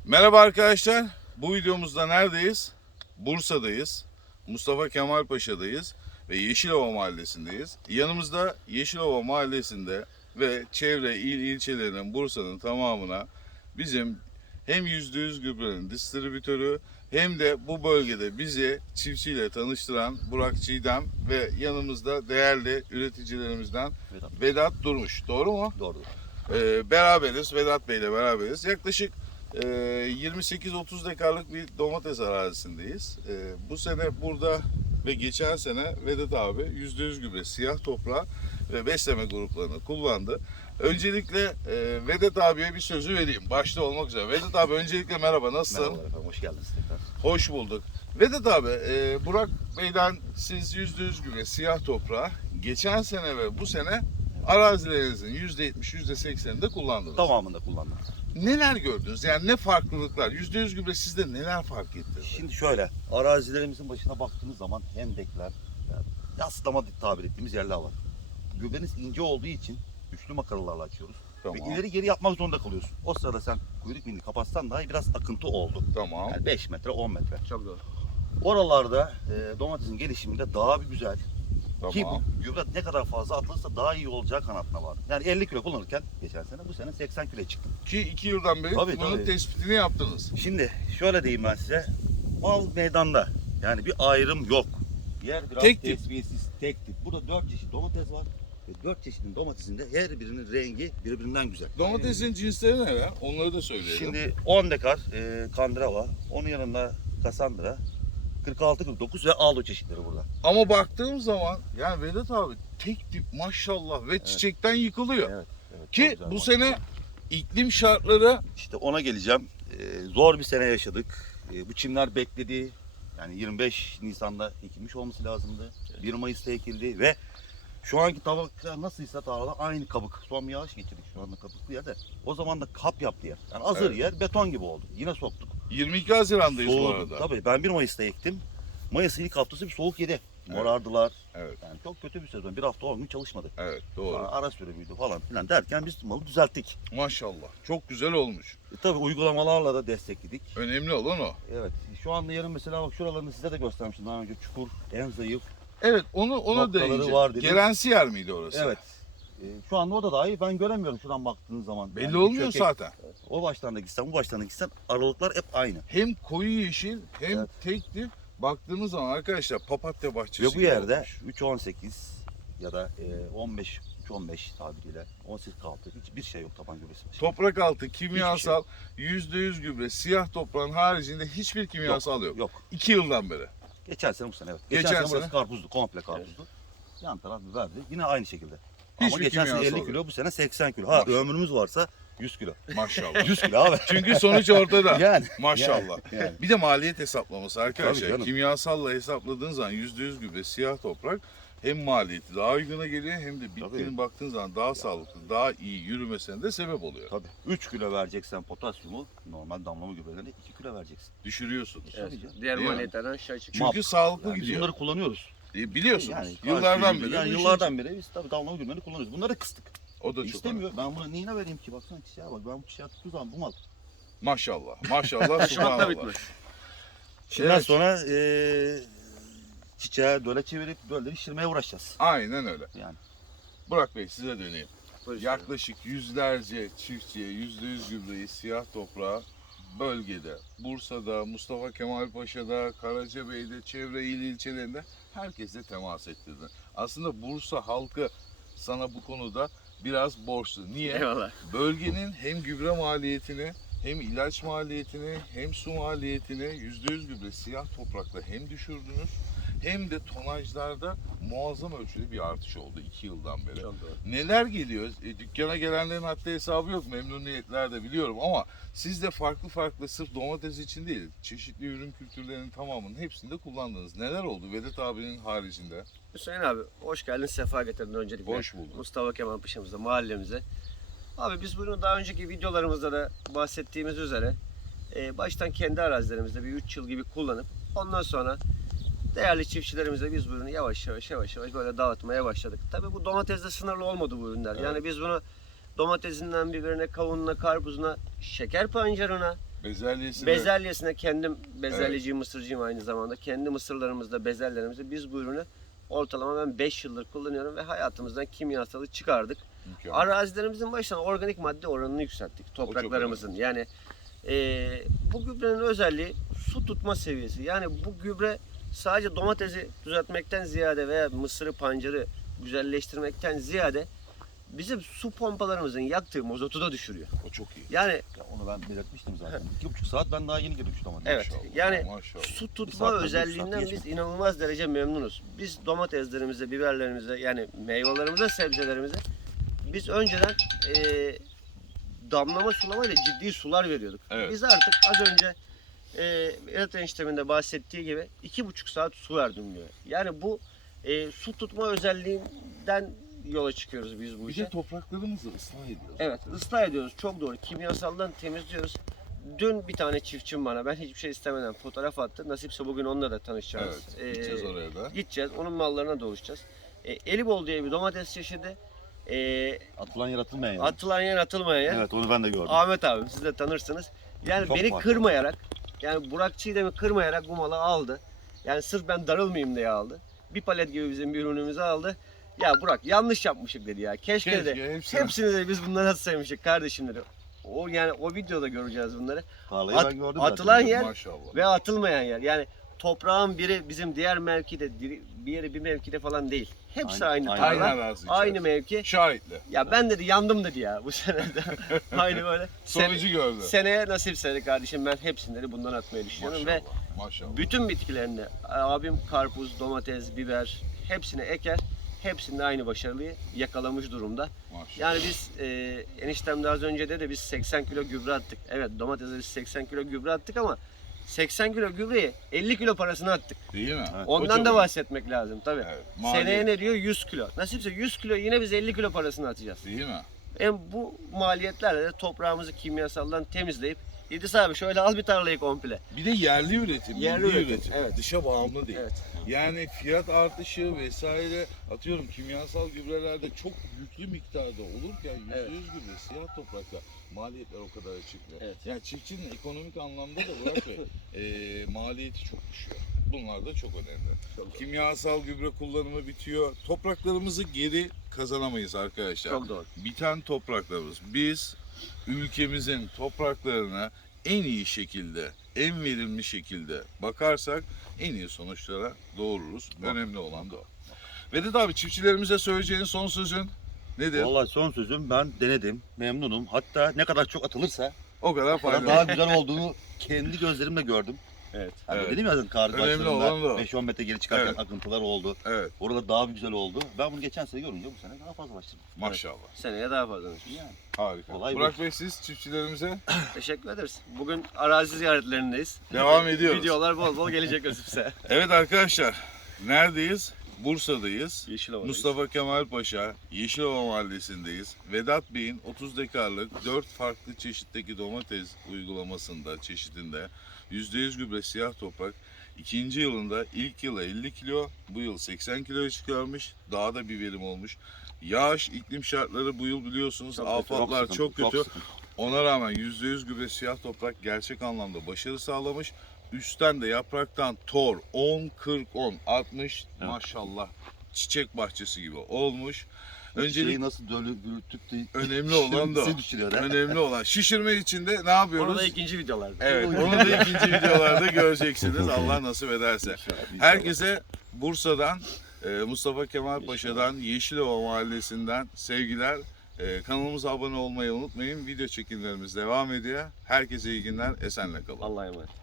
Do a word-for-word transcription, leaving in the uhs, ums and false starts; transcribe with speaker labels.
Speaker 1: Merhaba arkadaşlar. Bu videomuzda neredeyiz? Bursa'dayız. Mustafa Kemal Paşa'dayız ve Yeşilova Mahallesi'ndeyiz. Yanımızda Yeşilova Mahallesi'nde ve çevre il ilçelerinin Bursa'nın tamamına bizim hem yüzde yüz gübrenin distribütörü hem de bu bölgede bizi çiftçiyle tanıştıran Burak Çiğdem ve yanımızda değerli üreticilerimizden
Speaker 2: Vedat.
Speaker 1: Vedat Durmuş. Doğru mu?
Speaker 2: Doğru.
Speaker 1: Ee, beraberiz. Vedat Bey ile beraberiz. Yaklaşık e, yirmi sekiz otuz dekarlık bir domates arazisindeyiz. E, bu sene burada ve geçen sene Vedat abi yüzde yüz gübre, siyah toprağı ve besleme gruplarını kullandı. Öncelikle e, Vedat abiye bir sözü vereyim. Başta olmak üzere. Vedat abi öncelikle merhaba. Nasılsın?
Speaker 2: Merhabalar efendim, hoş geldiniz tekrar.
Speaker 1: Hoş bulduk. Vedat abi, e, Burak Bey'den siz yüzde yüz gübre, siyah toprağı geçen sene ve bu sene arazilerinizin yüzde yetmiş yüzde seksenini de kullandınız.
Speaker 2: Tamamında kullandım.
Speaker 1: Neler gördünüz? Yani ne farklılıklar? yüzde yüz gübre sizde neler fark etti?
Speaker 2: Şimdi şöyle, arazilerimizin başına baktığınız zaman hendekler, yani yaslama tabir ettiğimiz yerler var. Gübreniz ince olduğu için üçlü makaralarla açıyoruz.
Speaker 1: Tamam.
Speaker 2: Ve ileri geri yapmak zorunda kalıyorsun. O sırada sen kuyruk milini kapatsan dahi biraz akıntı oldu.
Speaker 1: Tamam.
Speaker 2: Yani beş metre, on metre.
Speaker 3: Çok doğru.
Speaker 2: Oralarda e, domatesin gelişiminde daha bir güzel. Ki
Speaker 1: Tamam.
Speaker 2: bu gübre ne kadar fazla atılırsa daha iyi olacağı kanatına var. Yani elli kilo kullanırken geçen sene bu sene seksen kilo çıktım.
Speaker 1: Ki iki yıldan beri
Speaker 2: Tabii,
Speaker 1: bunun
Speaker 2: tabii.
Speaker 1: tespitini yaptınız.
Speaker 2: Şimdi şöyle diyeyim ben size. Mal meydanda. Yani bir ayrım yok. Yer biraz
Speaker 1: Tek tip.
Speaker 2: tesviyesiz, tek tip. Burada dört çeşit domates var. Ve dört çeşidin domatesinde her birinin rengi birbirinden güzel.
Speaker 1: Domatesin cinsleri neler? Onları da söyleyelim.
Speaker 2: Şimdi on dekar e, Kandrava, onun yanında Cassandra, kırk altı kırk dokuz ve Alo çeşitleri burada.
Speaker 1: Ama baktığım zaman yani Vedat abi tek tip maşallah ve çiçekten yıkılıyor.
Speaker 2: Evet, evet, çok
Speaker 1: Ki
Speaker 2: güzel
Speaker 1: bu
Speaker 2: maşallah.
Speaker 1: sene iklim şartları
Speaker 2: İşte ona geleceğim. Ee, zor bir sene yaşadık. Ee, bu çimler bekledi. Yani yirmi beş Nisan'da ekilmiş olması lazımdı. bir Mayıs'ta ekildi ve şu anki tabaklar nasılsa tarlada aynı kabuk. Son bir yağış geçirdik şu anda kabuklu yerde. O zaman da kap yaptı yer. Yani hazır
Speaker 1: Evet.
Speaker 2: yer beton gibi oldu. Yine soktuk.
Speaker 1: yirmi iki Haziran'dayız bu
Speaker 2: Soğudu.
Speaker 1: arada.
Speaker 2: Tabii ben bir Mayıs'ta ektim. Mayıs'ın ilk haftası bir soğuk yedi.
Speaker 1: Evet.
Speaker 2: Morardılar.
Speaker 1: Evet.
Speaker 2: Yani çok kötü bir sezon. Bir hafta on gün çalışmadı.
Speaker 1: Evet
Speaker 2: Sonra
Speaker 1: doğru.
Speaker 2: ara sürümüydü falan filan derken biz malı düzelttik.
Speaker 1: Maşallah. Çok güzel olmuş.
Speaker 2: E, tabii uygulamalarla da destekledik.
Speaker 1: Önemli olan o.
Speaker 2: Evet. Şu anda yarın mesela bak şuralarını size de göstermiştim daha önce. Çukur, en zayıf.
Speaker 1: Evet onu ona
Speaker 2: Noktaları
Speaker 1: değineceğim.
Speaker 2: var dedim.
Speaker 1: Gerensiyer miydi orası?
Speaker 2: Evet. E, şu anda o da dahi ben göremiyorum şuradan baktığınız zaman.
Speaker 1: Belli
Speaker 2: Yani
Speaker 1: olmuyor
Speaker 2: çökek-
Speaker 1: zaten.
Speaker 2: O baştan da gitsen, bu baştan da gitsen aralıklar hep aynı.
Speaker 1: Hem koyu yeşil hem
Speaker 2: Evet.
Speaker 1: tek tip. Baktığınız zaman arkadaşlar papatya bahçesi
Speaker 2: Ve bu
Speaker 1: gibi
Speaker 2: yerde
Speaker 1: olmuş.
Speaker 2: üç on sekiz ya da e, on beş üç on beş tabiriyle on sekiz altı hiçbir şey yok taban gübresi. başında.
Speaker 1: Toprak altı
Speaker 2: şey.
Speaker 1: kimyasal yüzde yüz gübre siyah toprağın haricinde hiçbir kimyasal yok.
Speaker 2: Yok.
Speaker 1: İki yıldan beri.
Speaker 2: Geçen sene bu sene evet. Geçen,
Speaker 1: Geçen
Speaker 2: sene,
Speaker 1: sene.
Speaker 2: burası karpuzdu, komple karpuzdu. Yan taraf biberdi. Yine aynı şekilde.
Speaker 1: Hiçbir
Speaker 2: Ama geçen sene
Speaker 1: kimyasal
Speaker 2: elli
Speaker 1: yok.
Speaker 2: kilo, bu sene seksen kilo. Ha
Speaker 1: Maşallah.
Speaker 2: ömrümüz varsa yüz kilo.
Speaker 1: Maşallah.
Speaker 2: yüz kilo abi.
Speaker 1: Çünkü sonuç ortada.
Speaker 2: Yani.
Speaker 1: Maşallah.
Speaker 2: Yani.
Speaker 1: Bir de maliyet hesaplaması
Speaker 2: Tabii
Speaker 1: arkadaşlar.
Speaker 2: canım.
Speaker 1: Kimyasalla hesapladığın zaman yüzde yüz gübre siyah toprak hem maliyeti daha uyguna geliyor hem de bitkinin
Speaker 2: Tabii.
Speaker 1: baktığın zaman daha sağlıklı, daha iyi yürümesine de sebep oluyor.
Speaker 2: Tabii. üç kilo vereceksen potasyumu normal damlama gübrelerine iki kilo vereceksin.
Speaker 1: Düşürüyorsun.
Speaker 3: Evet.
Speaker 2: Tabii canım.
Speaker 3: Diğer
Speaker 1: Değil mi?
Speaker 3: maliyetlerden aşağı çıkıyor.
Speaker 1: Çünkü
Speaker 2: Map.
Speaker 1: sağlıklı
Speaker 2: Yani biz
Speaker 1: gidiyor.
Speaker 2: bunları kullanıyoruz.
Speaker 1: E, biliyorsunuz.
Speaker 2: Yani
Speaker 1: yıllardan
Speaker 2: karşı-
Speaker 1: beri.
Speaker 2: Yani
Speaker 1: bu işin
Speaker 2: yıllardan beri biz tabii damlama gübreleri kullanıyoruz. Bunları kıstık.
Speaker 1: O da çok
Speaker 2: İstemiyor.
Speaker 1: önemli.
Speaker 2: Ben buna neyine vereyim ki? Baksana çiçeğe bak. Ben bu çiçeğe tuttuğu zaman bu mal.
Speaker 1: Maşallah. Maşallah.
Speaker 3: Şubat'ta
Speaker 1: subhanallah.
Speaker 3: bitmiş.
Speaker 2: Şimdiden
Speaker 1: Evet.
Speaker 2: sonra eee çiçeğe döle çevirip dölle pişirmeye uğraşacağız.
Speaker 1: Aynen öyle.
Speaker 2: Yani.
Speaker 1: Burak Bey size döneyim.
Speaker 3: Buyurun.
Speaker 1: Yaklaşık yüzlerce çiftçiye yüzde yüz gübreyi siyah toprağa bölgede, Bursa'da, Mustafa Kemal Paşa'da, Karacabey'de, çevre il ilçelerinde herkesle temas ettirdin. Aslında Bursa halkı sana bu konuda biraz borçlu. Niye?
Speaker 3: Eyvallah.
Speaker 1: Bölgenin hem gübre maliyetini, hem ilaç maliyetini, hem su maliyetini yüzde yüz gübre siyah toprakla hem düşürdünüz, hem de tonajlarda muazzam ölçüde bir artış oldu iki yıldan beri.
Speaker 3: Çok doğru.
Speaker 1: Neler geliyor? E, dükkana gelenlerin haddi hesabı yok. Memnuniyetler de biliyorum ama siz de farklı farklı sırf domates için değil, çeşitli ürün kültürlerinin tamamının hepsinde kullandınız. Neler oldu Vedat abinin haricinde?
Speaker 3: Hüseyin abi hoş geldin, sefa getirdin öncelikle.
Speaker 1: Hoş bulduk.
Speaker 3: Mustafa Kemal Paşa'mıza, mahallemize. Abi biz bunu daha önceki videolarımızda da bahsettiğimiz üzere e, baştan kendi arazilerimizde bir üç yıl gibi kullanıp ondan sonra değerli çiftçilerimize biz bu ürünü yavaş yavaş yavaş yavaş böyle dağıtmaya başladık. Tabii bu domatesle sınırlı olmadı bu ürünler.
Speaker 1: Evet.
Speaker 3: Yani biz bunu domatesinden biberine, kavununa, karpuzuna, şeker pancarına,
Speaker 1: Bezelyesi de-
Speaker 3: Bezelyesine kendim bezelyeciyim, mısırcıyım aynı zamanda. Kendi mısırlarımızda, bezelyerimizde biz bu ürünü ortalama ben beş yıldır kullanıyorum ve hayatımızdan kimyasalı çıkardık.
Speaker 1: Mükemmel.
Speaker 3: Arazilerimizin baştan organik madde oranını yükselttik topraklarımızın. Yani e, bu gübrenin özelliği su tutma seviyesi. Yani bu gübre sadece domatesi düzeltmekten ziyade veya mısırı, pancarı güzelleştirmekten ziyade bizim su pompalarımızın yaktığı mazotu da düşürüyor.
Speaker 1: O çok iyi.
Speaker 3: Yani
Speaker 2: Ya onu ben belirtmiştim zaten. İki buçuk saat ben daha yeni girdim şu domatese.
Speaker 3: evet
Speaker 1: Maşallah,
Speaker 3: yani
Speaker 1: maşallah.
Speaker 3: su
Speaker 2: Bir
Speaker 3: tutma
Speaker 2: saatten, bir
Speaker 3: özelliğinden
Speaker 2: saat
Speaker 3: biz
Speaker 2: geçmedi.
Speaker 3: inanılmaz derece memnunuz. Biz domateslerimize, biberlerimize yani meyvelerimize, sebzelerimize biz önceden e, damlama sulamayla ciddi sular veriyorduk.
Speaker 1: Evet.
Speaker 3: Biz artık az önce e, Vedat eniştemin de bahsettiği gibi iki buçuk saat su verdim diyor. Yani bu e, su tutma özelliğinden yola çıkıyoruz biz bu
Speaker 1: Bir
Speaker 3: işe.
Speaker 1: de topraklarımızı ıslah ediyoruz.
Speaker 3: Evet, ıslah ediyoruz. Çok doğru. Kimyasaldan temizliyoruz. Dün bir tane çiftçim bana ben hiçbir şey istemeden fotoğraf attı. Nasipse bugün onunla da tanışacağız.
Speaker 1: Evet, gideceğiz oraya da.
Speaker 3: Gideceğiz. Onun mallarına da ulaşacağız. E, Elibol diye bir domates çeşidi. E,
Speaker 2: Atılan yer atılmayan yer.
Speaker 3: atılan yer atılmayan yer.
Speaker 2: Evet onu ben de gördüm.
Speaker 3: Ahmet abim siz de tanırsınız. Yani
Speaker 2: Çok
Speaker 3: beni
Speaker 2: farklı.
Speaker 3: kırmayarak, yani Burak Çiğdem'i kırmayarak bu malı aldı. Yani sırf ben darılmayayım diye aldı. Bir palet gibi bizim bir ürünümüzü aldı. Ya Burak yanlış yapmışık dedi ya. Keşke,
Speaker 1: Keşke
Speaker 3: de
Speaker 1: hepsini-
Speaker 3: hepsini de biz bundan nasıl sevmişik kardeşim dedi. O yani o videoda göreceğiz bunları.
Speaker 2: Tarlayı
Speaker 3: At-
Speaker 2: ben gördüm
Speaker 3: atılan
Speaker 2: zaten.
Speaker 3: yer
Speaker 1: Maşallah.
Speaker 3: ve atılmayan yer. Yani toprağın biri bizim diğer mevkide, bir yeri bir mevkide falan değil. Hepsi
Speaker 2: Aynen,
Speaker 3: aynı,
Speaker 2: aynen.
Speaker 3: tarla.
Speaker 1: Aynı arazi
Speaker 3: Aynı
Speaker 1: içerisinde.
Speaker 3: mevki.
Speaker 1: Şahitle.
Speaker 3: Ya ben dedi yandım dedi ya bu sene de. Aynı böyle. Sene-
Speaker 1: Sonucu gördü.
Speaker 3: seneye nasipse dedi kardeşim ben hepsini dedi bundan atmayı düşünüyorum
Speaker 1: Maşallah.
Speaker 3: ve
Speaker 1: Maşallah.
Speaker 3: bütün bitkilerini abim karpuz, domates, biber hepsini eker. Hepsinde aynı başarılıyı yakalamış durumda.
Speaker 1: Maşallah.
Speaker 3: Yani biz e, eniştem de az önce dedi biz seksen kilo gübre attık. Evet domatese biz seksen kilo gübre attık ama seksen kilo gübreyi elli kilo parasını attık.
Speaker 1: Değil mi?
Speaker 2: Evet.
Speaker 1: O
Speaker 3: Ondan
Speaker 1: çok
Speaker 3: da
Speaker 1: iyi.
Speaker 3: bahsetmek lazım tabii.
Speaker 1: Evet,
Speaker 3: Seneye
Speaker 1: maliyet.
Speaker 3: ne diyor? yüz kilo. Nasipse yüz kilo yine biz elli kilo parasını atacağız.
Speaker 1: Değil mi?
Speaker 3: Hem bu maliyetlerle de toprağımızı kimyasaldan temizleyip İdris abi şöyle al bir tarlayı komple.
Speaker 1: Bir de yerli üretim,
Speaker 3: Yerli
Speaker 1: milli
Speaker 3: üretim,
Speaker 1: üretim.
Speaker 3: evet.
Speaker 1: Dışa bağımlı değil.
Speaker 3: Evet.
Speaker 1: Yani fiyat artışı vesaire atıyorum kimyasal gübrelerde çok yüklü miktarda olurken yüzde
Speaker 3: Evet.
Speaker 1: yüz gübre siyah toprakta maliyetler o kadar çıkmıyor.
Speaker 3: Evet.
Speaker 1: Yani çiftçinin ekonomik anlamda da Burak Bey e, maliyeti çok düşüyor. Bunlar da çok önemli.
Speaker 3: Çok,
Speaker 1: Kimyasal gübre kullanımı bitiyor. Topraklarımızı geri kazanamayız arkadaşlar.
Speaker 3: çok doğru.
Speaker 1: Biten topraklarımız. Biz ülkemizin topraklarına en iyi şekilde, en verimli şekilde bakarsak en iyi sonuçlara doğururuz. Önemli olan da o. Vedat abi çiftçilerimize söyleyeceğin son sözün nedir?
Speaker 2: Vallahi son sözüm ben denedim. Memnunum. Hatta ne kadar çok atılırsa
Speaker 1: O kadar
Speaker 2: o kadar
Speaker 1: faydalı.
Speaker 2: daha güzel olduğunu kendi gözlerimle gördüm.
Speaker 3: Evet.
Speaker 2: Hani
Speaker 1: Evet.
Speaker 2: dedim ya zaten kar
Speaker 1: Önemli olan da o.
Speaker 2: başlarında beş on metre geri çıkarken
Speaker 1: Evet.
Speaker 2: akıntılar oldu.
Speaker 1: Evet,
Speaker 2: Orada daha bir güzel oldu. Ben bunu geçen sene görünce bu sene daha fazla başladım.
Speaker 1: maşallah.
Speaker 3: Seneye daha fazla.
Speaker 2: Yani.
Speaker 1: Harika.
Speaker 2: Olay bu.
Speaker 1: Burak Bey siz çiftçilerimize
Speaker 3: Teşekkür ederiz. Bugün arazi ziyaretlerindeyiz.
Speaker 1: devam ediyoruz.
Speaker 3: Videolar bol bol gelecek nasipse.
Speaker 1: Evet arkadaşlar, neredeyiz? Bursa'dayız.
Speaker 3: Yeşilova'dayız.
Speaker 1: Mustafa Kemal Paşa, Yeşilova Mahallesi'ndeyiz. Vedat Bey'in otuz dekarlık dört farklı çeşitteki domates uygulamasında, çeşidinde yüzde yüz gübre siyah toprak. İkinci yılında ilk yıla elli kilo, bu yıl seksen kiloya çıkarmış. Daha da bir verim olmuş. Yağış, iklim şartları bu yıl biliyorsunuz
Speaker 3: Çok kötü,
Speaker 1: afatlar
Speaker 2: sıkıntı,
Speaker 1: çok kötü.
Speaker 2: sıkıntı.
Speaker 1: Ona rağmen yüzde yüz gübre siyah toprak gerçek anlamda başarı sağlamış. Üstten de yapraktan tor on kırk on altmış
Speaker 2: Evet.
Speaker 1: maşallah çiçek bahçesi gibi olmuş.
Speaker 2: Öncelik
Speaker 1: Öncelik
Speaker 2: nasıl dölü gürültüp de
Speaker 1: önemli olan da o.
Speaker 2: Bizi düşürüyor ha.
Speaker 1: Önemli olan şişirme için de ne
Speaker 3: Onu
Speaker 1: yapıyoruz?
Speaker 3: da ikinci videolarda.
Speaker 1: Evet, onu da ikinci videolarda göreceksiniz. Allah nasip ederse.
Speaker 2: İnşallah.
Speaker 1: Herkese Bursa'dan, e, Mustafa Kemal Paşa'dan, Yeşilova Mahallesi'nden sevgiler. E, Kanalımıza abone olmayı unutmayın. Video çekimlerimiz devam ediyor. Herkese iyi günler, esenle kalın.
Speaker 3: Allah'a emanet.